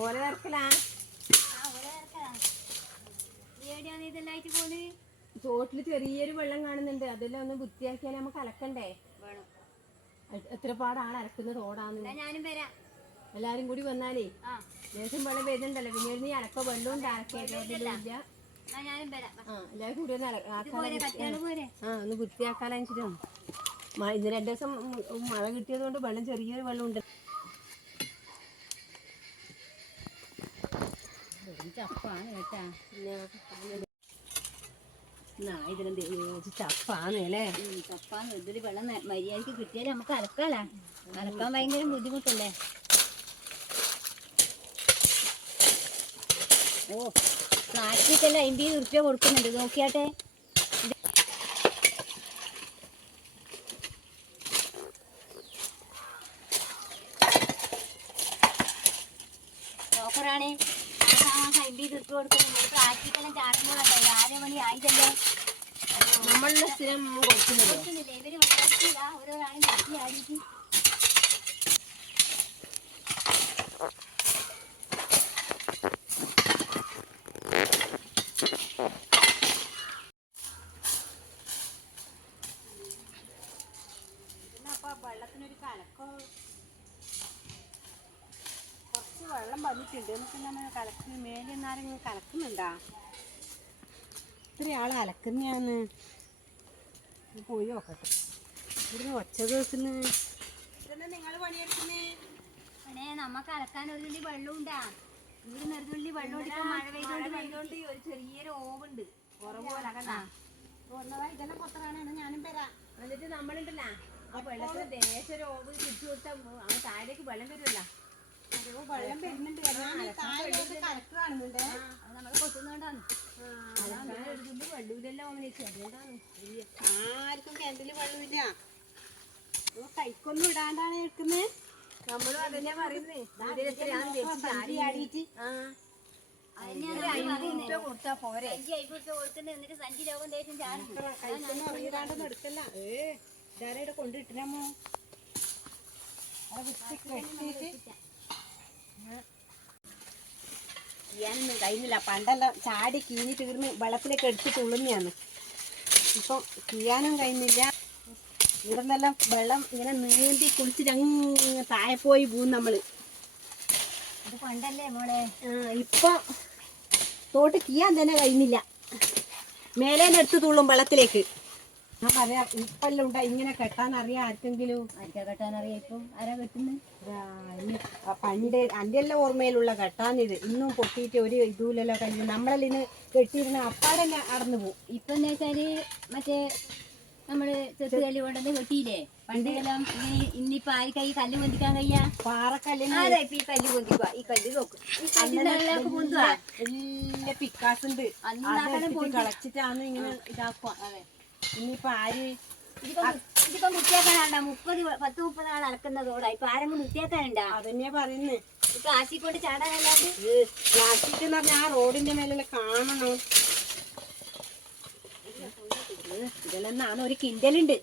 ഓല തിരക്കലാ തോട്ടില് ചെറിയൊരു വെള്ളം കാണുന്നുണ്ട്. അതെല്ലാം ഒന്ന് വൃത്തിയാക്കിയാൽ നമുക്ക് അലക്കണ്ടേ? എത്ര പാടാണ് അലക്കുന്ന തോടാന്ന്. ഞാനും വരാം. എല്ലാരും കൂടി വന്നാലേ ദേശം വെള്ളം വരുന്നുണ്ടല്ലോ. പിന്നെ നീ അലക്ക വെള്ളം ഉണ്ട് അലക്കില്ല. എല്ലാരും കൂടി ഒന്ന് വൃത്തിയാക്കാലെന്നിട്ടാണ്. ഇന്ന് 2 ദിവസം മഴ കിട്ടിയത് കൊണ്ട് വെള്ളം ചെറിയൊരു വെള്ളം ഉണ്ട്. ചപ്പാണ് കേട്ടാ. ചപ്പാന്ന് അല്ലേ? ചപ്പാന്ന് ഇതില് വെള്ളം മര്യാദക്ക് കിട്ടിയാലേ നമുക്ക് അലക്കാലോ. അലക്കാൻ ഭയങ്കര ബുദ്ധിമുട്ടല്ലേ? ഓ പ്ലാസ്റ്റിക്കെല്ലാം 50 ഉറുപ്പ്യ കൊടുക്കുന്നുണ്ട്. നോക്കിയാട്ടെ. ഓഫറാണ്. 50 ഉറുപ്പ്യ കൊടുക്കുന്നുണ്ട്. പ്ലാസ്റ്റിക്കെല്ലാം ചാടുമ്പോഴല്ലോ 6 മണി ആയിട്ടല്ലേ നമ്മളുടെ സ്ഥിരം കൊടുക്കുന്നില്ലേ? ഇവര് ഓരോരാളും കത്തി ആടിയിട്ട് വെള്ളത്തിനൊരു കലക്കം. കുറച്ച് വെള്ളം വന്നിട്ടുണ്ട്. എന്നിട്ട് നമ്മൾ കലക്കി മേലെ എന്നാരെങ്കിലും കലക്കുന്നുണ്ടാ? ഇത്രയാൾ അലക്കുന്നയാന്ന് പോയി നോക്കട്ടെ. ഇവിടുന്ന് ഒച്ച കേൾക്കുന്നു. ഇതെന്താ നിങ്ങൾ പണിയെടുക്കുന്നേ? നമുക്ക് അലക്കാൻ ഒരു തുള്ളി വെള്ളം ഉണ്ടാ. ഇവിടുന്ന് ഒരു തുള്ളി വെള്ളം മഴ പെയ്തോണ്ട് ഒരു ചെറിയൊരു ഓവുണ്ട്. ഇതെല്ലാം കൊത്തറാണ്. ഞാനും വരാം. എന്നിട്ട് നമ്മളുണ്ടല്ലോ ആ വെള്ളത്തിന് ദേശം ഒരു ഓവ് തിരിച്ചു കൊടുത്താൽ അങ്ങ് താഴേക്ക് വെള്ളം വരുമല്ലോ. വെള്ളം വരുന്നുണ്ട്. നമ്മള് കൊത്തുന്നോണ്ടാണ്. വെള്ളമില്ലല്ലോ അതുകൊണ്ടാണ്. ആർക്കും കിണറ്റില് വെള്ളമില്ല. കൈക്കൊന്നും ഇടാണ്ടാണ് എടുക്കുന്നത്. നമ്മളും അതന്നെയാ പറയുന്നേ. കൊടുത്താ പോരെ. എന്നിട്ട് സഞ്ചി ലോകം ദേശം അറിയാണ്ടൊന്നും എടുക്കല്ല. ഇതാരെ കൊണ്ടിട്ടണമോ? ചെയ്യാനൊന്നും കഴിയുന്നില്ല. പണ്ടെല്ലാം ചാടി കീഞ്ഞി തീർന്ന് വെള്ളത്തിലേക്ക് എടുത്ത് തുള്ളുന്നതാണ്. ഇപ്പം ചെയ്യാനും കഴിയുന്നില്ല. ഇവിടെ നിന്നെല്ലാം വെള്ളം ഇങ്ങനെ നീന്തി കുളിച്ചിട്ട് അങ്ങ് താഴെ പോയി പോകും നമ്മള്. അത് പണ്ടല്ലേ മോളെ. ഇപ്പം തോട്ട് കീയാൻ തന്നെ കഴിയുന്നില്ല. മേലേന്ന് എടുത്ത് തുള്ളും വെള്ളത്തിലേക്ക്. ഞാൻ പറയാം ഇപ്പെല്ലാം ഉണ്ടാ ഇങ്ങനെ കെട്ടാൻ അറിയാം ആർക്കെങ്കിലും? ആർക്കാ കെട്ടാനറിയാം? ഇപ്പം ആരാ കെട്ടുന്നത്? പണ്ട് എൻ്റെ എല്ലാം ഓർമ്മയിലുള്ള കെട്ടാനിത്. ഇന്നും പൊട്ടിയിട്ട് ഒരു ഇതുമില്ലല്ലോ. കഴിഞ്ഞു നമ്മളെല്ലാം ഇന്ന് കെട്ടിയിരുന്ന അപ്പാടന്നെ അടന്നു പോകും. ഇപ്പം എന്താ വെച്ചാല് മറ്റേ നമ്മള് ചെത്ത് കല്ല് കൊണ്ടുവന്ന് കെട്ടിയില്ലേ പണ്ടെല്ലാം. ഇന്നിപ്പോ ആർക്കാ ഈ കല്ല് പൊന്തിക്കാൻ കഴിയാ? പാറക്കല്ലിന്. അതെ ഇപ്പൊ ഈ കല്ല് പൊന്തിക്കുക. ഈ കല്ല് നോക്കും. ഈ കല്ലിനൊക്കെ പൊന്തുക. വലിയ പിക്കാസുണ്ട്. കളച്ചിട്ടാണ് ഇങ്ങനെ ഇതാക്കുക. അതെ ഇനിയിപ്പോ ആര് ഇതിപ്പം വൃത്തിയാക്കാനാണ്ടാ? 30 ആൾ അലക്കുന്നതോടാ. ഇപ്പൊ ആരെങ്കിലും വൃത്തിയാക്കാനുണ്ടാ? അതന്നെയാ പറയുന്നേ. ഇപ്പൊ ആശി കൊണ്ട് ചാടാനല്ലാണ്ട് പ്ലാസ്റ്റിക് എന്ന് പറഞ്ഞാൽ ആ റോഡിന്റെ മേലെ കാണണം. ഇതെല്ലാം ഒരു കിൻഡലുണ്ട്.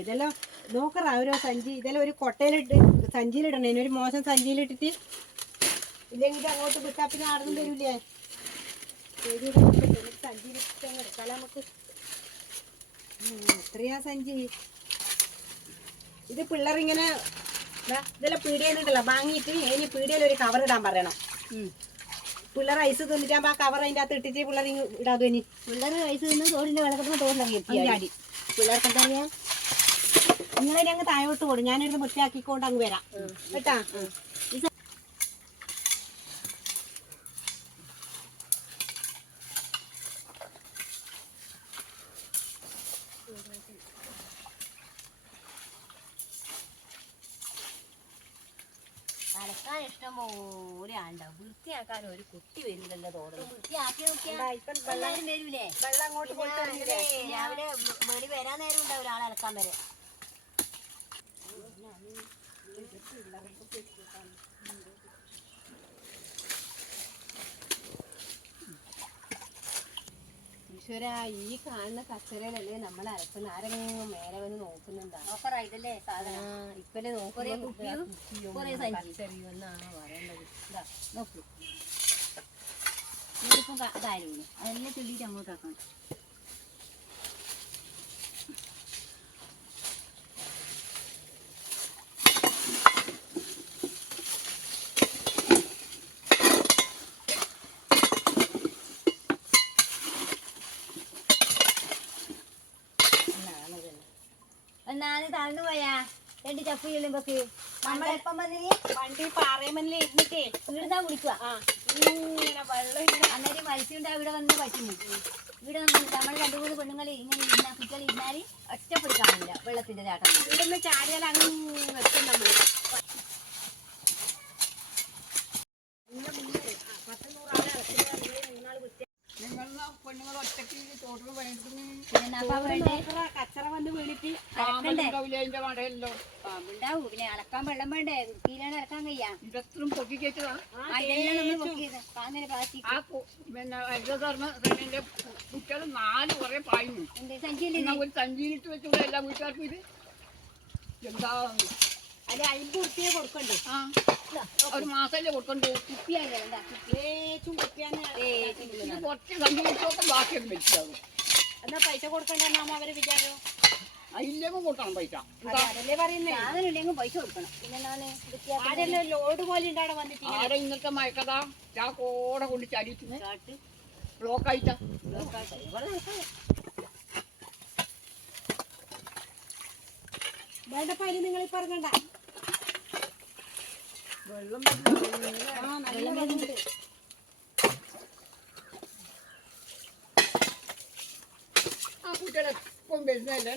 ഇതെല്ലാം നോക്കറ ഓരോ സഞ്ചി. ഇതെല്ലാം ഒരു കൊട്ടയിലിട്ട് സഞ്ചിയിലിടണേ. ഒരു മോശം സഞ്ചിയിലിട്ടിട്ട് ഇല്ലെങ്കിൽ അങ്ങോട്ട് വിട്ടാ പിന്നെ ആടുന്നും തരൂലേ. സഞ്ചിയിലിട്ട് എടുക്കാല നമുക്ക്. എത്രയാ സഞ്ചി? ഇത് പിള്ളേരിങ്ങനെ ഇതെല്ലാം പീടികയിലുണ്ടല്ലോ വാങ്ങിയിട്ട് ഇനി പീടികയിൽ ഒരു കവർ ഇടാൻ പറയണം. പിള്ളേർ ഐസ് തിന്നിട്ടാകുമ്പോൾ ആ കവർ അതിൻ്റെ അകത്ത് ഇട്ടിട്ട് പിള്ളേർ ഇടാതെ. ഇനി പിള്ളേർ ഐസ് തിന്ന് തോടിന്റെ വെള്ളത്തിന് തോടിലടി പിള്ളേർക്ക് എന്താ പറയാ? നിങ്ങളതിനെ അങ്ങ് താഴോട്ട് കൊടും. ഞാനിരുന്ന് മുറ്റാക്കിക്കൊണ്ട് അങ്ങ് വരാം കേട്ടാ. അലക്കാൻ ഇഷ്ടം പോലെ ആണ്ടാവും. വൃത്തിയാക്കാൻ ഒരു കുട്ടി വരില്ലല്ലോ. തോന്നുന്നു വൃത്തിയാക്കി നോക്കിയാൽ എല്ലാവരും വരൂലേ? വെള്ളം അങ്ങോട്ട് രാവിലെ വെളി വരാൻ നേരം ഉണ്ടാവും ഒരാൾ അലക്കാൻ വരെ. ഈശ്വര ഈ കാണുന്ന കച്ചറയിലല്ലേ നമ്മൾ അരക്കുന്ന ആരെങ്കിലും മേലെ വന്ന് നോക്കുന്നുണ്ടാവും. ഓഫറായിട്ടല്ലേ സാധനം. ഇപ്പല്ലേ കച്ചറിയുമെന്നാണ് പറയേണ്ടത്. നോക്കൂ, ഇതിപ്പം കാര്യമില്ല, അതെല്ലാം തുള്ളിയിട്ട് അങ്ങോട്ടാക്കണം. എന്നാണ് തളർന്നു പോയാ 2 ചപ്പ് ചെല്ലുമ്പോക്ക് നമ്മളെപ്പം വന്നിന് വണ്ടി പാറയമല്ലേ ഇരുന്നിട്ടേ വീടുന്നാ കുടിക്കുക. ഇങ്ങനെ വെള്ളം ഇങ്ങനെ അന്നേരം മത്സ്യം ഉണ്ടാവും ഇവിടെ വന്ന് പറ്റുന്നു. ഇവിടെ നമ്മൾ 2 3 പെണ്ണുങ്ങൾ ഇങ്ങനെ ഇരുന്ന കുട്ടികൾ ഇരുന്നാൽ ഒറ്റപ്പെടി കാണില്ല വെള്ളത്തിന്റെ ചാട്ടം. ഇവിടുന്ന് ചാടിയാൽ അങ്ങ് വെക്കും നമ്മൾ. 10-100 ആളെ പെണ്ണുങ്ങൾ ഒറ്റക്ക് തോട്ടിൽ കച്ചറ വന്ന് വീണിട്ട് ഉണ്ടാവും. പിന്നെ അലക്കാൻ വെള്ളം വേണ്ടേ? വൃത്തിയിലാണ് അലക്കാൻ കഴിയാം. ഇതൊന്നും പൊക്കി കയറ്റതാണ്. അതെല്ലാം നമ്മൾ പൊക്കിയത് അങ്ങനെ പ്ലാസ്റ്റിക് കുട്ടികൾ 4 കുറെ പായുന്നു. സഞ്ചിയിൽ ഒരു സഞ്ചിയിലിട്ട് വെച്ചുകൊണ്ട് എല്ലാ വീട്ടുകാർക്കും ഇത് എന്താ അത് 50 ഉറുപ്പിക കൊടുക്കണ്ടേ? ഒരു മാസമല്ലേ കൊടുക്കണ്ടു. കുപ്പിയായില്ല ഏറ്റും കുപ്പിയാണ്. കുറച്ച് സഞ്ചിയിലിട്ടൊക്കെ ബാക്കിയൊക്കെ വെച്ചാകും. എന്നാ പൈസ കൊടുക്കണ്ടെന്നാമോ അവര് വിചാരം. ഇല്ലെങ്കിൽ കൊടുക്കണം പൈസ. അതല്ലേ പറയുന്നേ, സാധനം ഇല്ലെങ്കിൽ പൈസ കൊടുക്കണം. പിന്നെ ആരെല്ലാം ലോഡ് പോലെ ഉണ്ടാടെ വന്നിട്ട് ആരെ ഇന്നത്തെ മയക്കതാ ഞാൻ കോടെ കൊണ്ട് ചരിച്ചു ബ്ലോക്ക് ആയിട്ടാ. വേണ്ട പനി നിങ്ങൾ പറഞ്ഞണ്ട. വെള്ളം നല്ല വെള്ളമുണ്ട്. ആ കുട്ടികളെ എപ്പം വരുന്നതല്ലേ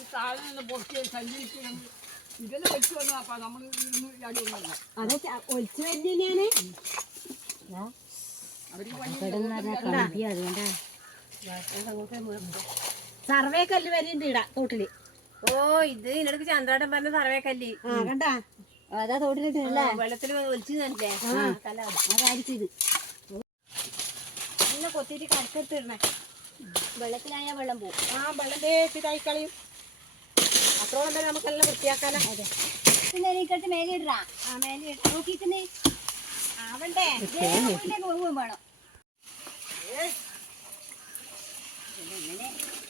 ഈ സാധനം പൊട്ടി സഞ്ചരിച്ച് ഇതെല്ലാം വെച്ച് വന്നു. അപ്പൊ നമ്മൾ ചാടി ഒന്നുമില്ല. അതെ ഒളിച്ചു വരുന്നതാണ്. സർവേ കല്ല് വരെയുണ്ട് ഇടാ തോട്ടില്. ഓ ഇത് ഇതിനിടക്ക് ചന്ദ്രാട്ടം പറഞ്ഞ സർവേക്കല്ലി കണ്ടാ അതാ തോട്ടിലിട്ടല്ലേ വെള്ളത്തിൽ ഒലിച്ചു തന്നില്ലേ? അതായിരിക്കും ഇത്. നല്ല കൊത്തിയിട്ട് കടക്കെടുത്തിടണേ. വെള്ളത്തിലായ വെള്ളം പോകും. വെള്ളം തേച്ചിട്ടായി കളിയും. അത്രോളം തന്നെ നമുക്കെല്ലാം വൃത്തിയാക്കാലോ. അതെ പിന്നെ എനിക്കടുത്ത് മേലെ ഇടാ. മേലെ നോക്കിക്കുന്നേ ആവണ്ടേ പോവുകയും വേണം.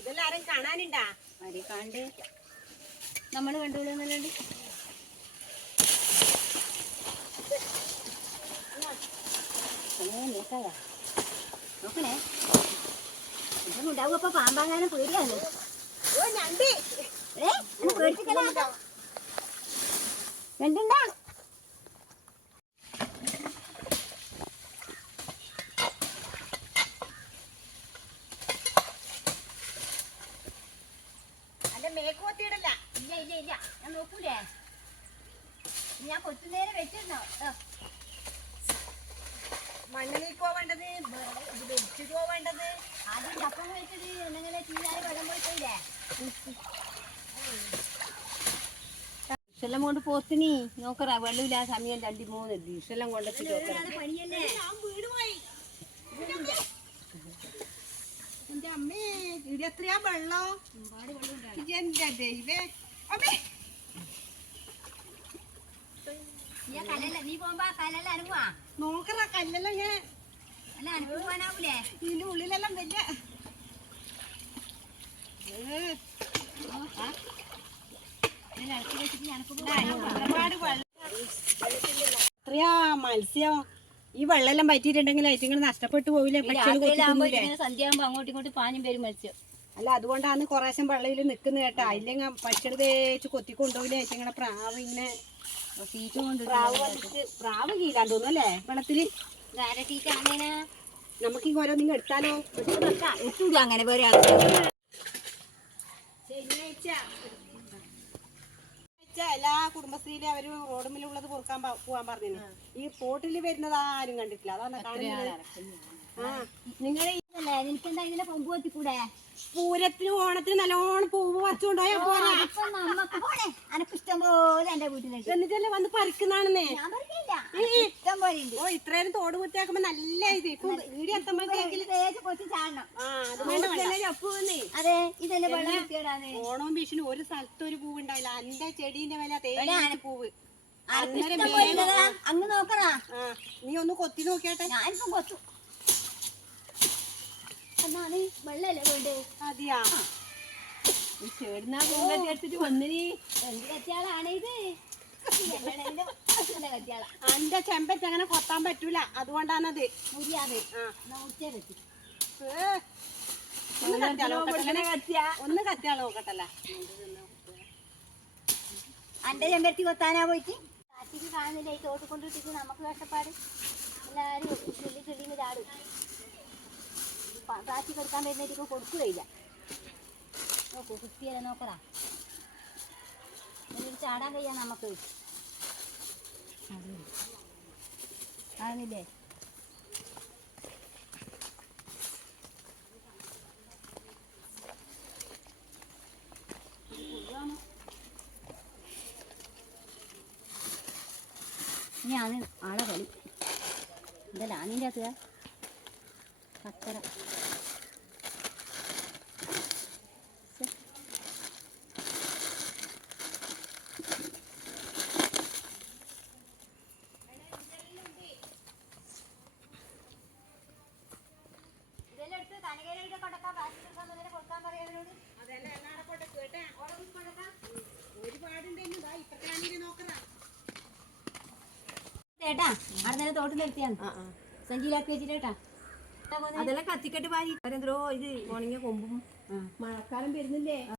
ഇതെല്ലാം ആരും കാണാനുണ്ടാ? ആരെ കണ്ട് നമ്മൾ കണ്ടുകൊള്ളുന്നുണ്ട്. നോക്കണേ ഇതൊന്നും ഉണ്ടാവും. അപ്പൊ പാമ്പാകാനും പേടിയാണ്. പേടിച്ചിട്ടാ രണ്ടുണ്ടാ. മേക്ക് കൊത്തിയിടല്ല. ഇല്ല ഇല്ല ഇല്ല ഞാൻ നോക്കൂലേ. ഞാൻ കൊത്തുനേരം വെച്ചിരുന്നോ? മണ്ണിലേക്ക് പോവേണ്ടത് വെച്ചിട്ട് പോവേണ്ടത്. ആദ്യം ചപ്പം വെച്ചത് എന്തെങ്കിലും ചീനാല് വെള്ളം പോയിട്ടില്ലേ? ദിവസെല്ലാം കൊണ്ട് പോത്തിനി നോക്കറ വെള്ളമില്ല സമയം 2-3 ദിവസെല്ലാം കൊണ്ടിട്ട് പണിയല്ലേ. എന്റെ അമ്മേ ഇത് എത്രയാ വെള്ളം. എന്റെ ദൈവേ നീ പോകുമ്പോ കലല്ല അനുവാ നോക്കറ കല്ലെല്ലാം ഞാൻ അല്ല അനുഭവനാവൂലേ? ഇതിന്റെ ഉള്ളിലെല്ലാം വലിയ ഒരുപാട് വെള്ളം. എത്രയാ മത്സ്യം ഈ വെള്ളം പറ്റിയിട്ടുണ്ടെങ്കിൽ ഐറ്റങ്ങൾ നഷ്ടപ്പെട്ടു പോവില്ലേ? സന്ധ്യയാകുമ്പോ അങ്ങോട്ടും ഇങ്ങോട്ടും പാഞ്ഞും വരും മത്സ്യം. അല്ല അതുകൊണ്ടാണ് കുറേശ്ശം വെള്ളയിൽ നിൽക്കുന്ന കേട്ടാ. ഇല്ലെങ്കിൽ പക്ഷികൾ തേച്ച് കൊത്തിക്കൊണ്ടുപോയില്ലേ ഐറ്റങ്ങളെ. പ്രാവ് ഇങ്ങനെ പ്രാവ് കീഴാൻ തോന്നും അല്ലേ വെള്ളത്തില്. നമുക്ക് ഈ ഓരോന്നിങ്ങ് എടുത്താലോ? എത്തൂല അങ്ങനെ വേറെ എല്ലാ കുടുംബശ്രീയിലും അവര് റോഡുമിലുള്ളത് പൊറുക്കാൻ പോവാൻ പറഞ്ഞു. ഈ തോട്ടിൽ വരുന്നത് ആരും കണ്ടിട്ടില്ല. അതാണ് നിങ്ങളെ എനിക്കെന്താ ഇതിനെ കൊമ്പ് കൊത്തിക്കൂടെ? പൂരത്തിനും ഓണത്തിന് നല്ലോണം പൂവ് പറിച്ചുകൊണ്ടുപോയാ നമുക്ക് പോണേ. അനക്ക് ഇഷ്ടം പോലെ എന്റെ വീട്ടിലേക്ക് എന്നിട്ടല്ലേ വന്ന് പറിക്കുന്നാണെന്നേ. ഞാൻ പറിക്കില്ല. ഇഷ്ടം പോലെ ഉണ്ട്. ഓ ഇത്രയും തോട് വൃത്തിയാക്കുമ്പോ നല്ല ഇത് ഇപ്പൊ വീട് എത്തുമ്പോഴത്തേക്കിൽ കൊച്ചു ചാടണം. അത് വേണ്ട വേണ്ട. ചപ്പ് വന്നേ അതെ ഇതല്ലേ വെള്ളം കുത്തിയിടാന്ന്. ഓണവും വിഷുവിനും ഒരു സ്ഥലത്ത് ഒരു പൂവ് ഉണ്ടാവില്ല. എന്റെ ചെടീന്റെ വില പൂവ്. ഇഷ്ടം പോലെ ഉള്ളതാ. അങ്ങ് നോക്കറാ. നീ ഒന്ന് കൊത്തി നോക്കിയാട്ടെ. ഞാനിപ്പം കൊത്തു. എന്നാണ് വെള്ളല്ലേ വേണ്ടേ? അതെയാ ചേടുന്ന പൂങ്കത്തി എടുത്തിട്ട് വന്നിനി. എന്ത് കത്തിയാളാണ് ഇത്? കത്തിയാള എന്റെ ചെമ്പറ്റ് അങ്ങനെ കൊത്താൻ പറ്റൂല. അതുകൊണ്ടാണത്. മുരിയാതെ ഉച്ച കത്തി. ഒന്ന് കത്തിയാളോ ഒന്ന് കത്തിയാളോ നോക്കട്ടല്ല. അന്റെ ചെമ്പരത്തി കൊത്താനാ പോയിട്ട് കാറ്റിക്ക് കാണുന്നില്ല. ഈ തോട്ട് കൊണ്ടിട്ടിട്ട് നമുക്ക് കഷ്ടപ്പാട്. എല്ലാരും കിള്ളിന്ന് ചാടും. കാച്ചി കൊടുക്കാൻ വരുന്നേക്ക് കൊടുക്കുകയില്ല. നോക്കൂ കുത്തിയല്ലേ നോക്കറാ. എന്നിട്ട് ചാടാൻ കഴിയാ നമുക്ക്. ആകുന്നില്ലേ? ഇനിയാണ് ആളെ കളി. എന്തല്ല ആണിൻ്റെ അകത്ത് പത്തര ചേട്ടാ അവിടെ നേരെ തോട്ടിൽ നിർത്തിയാണ്. സഞ്ചിയിലാക്കി വെച്ചിട്ടേട്ടാ. അതെല്ലാം കത്തിക്കെട്ട് പാരി എന്തോ ഇത് ഉണങ്ങിയ കൊമ്പും മഴക്കാലം വരുന്നില്ലേ.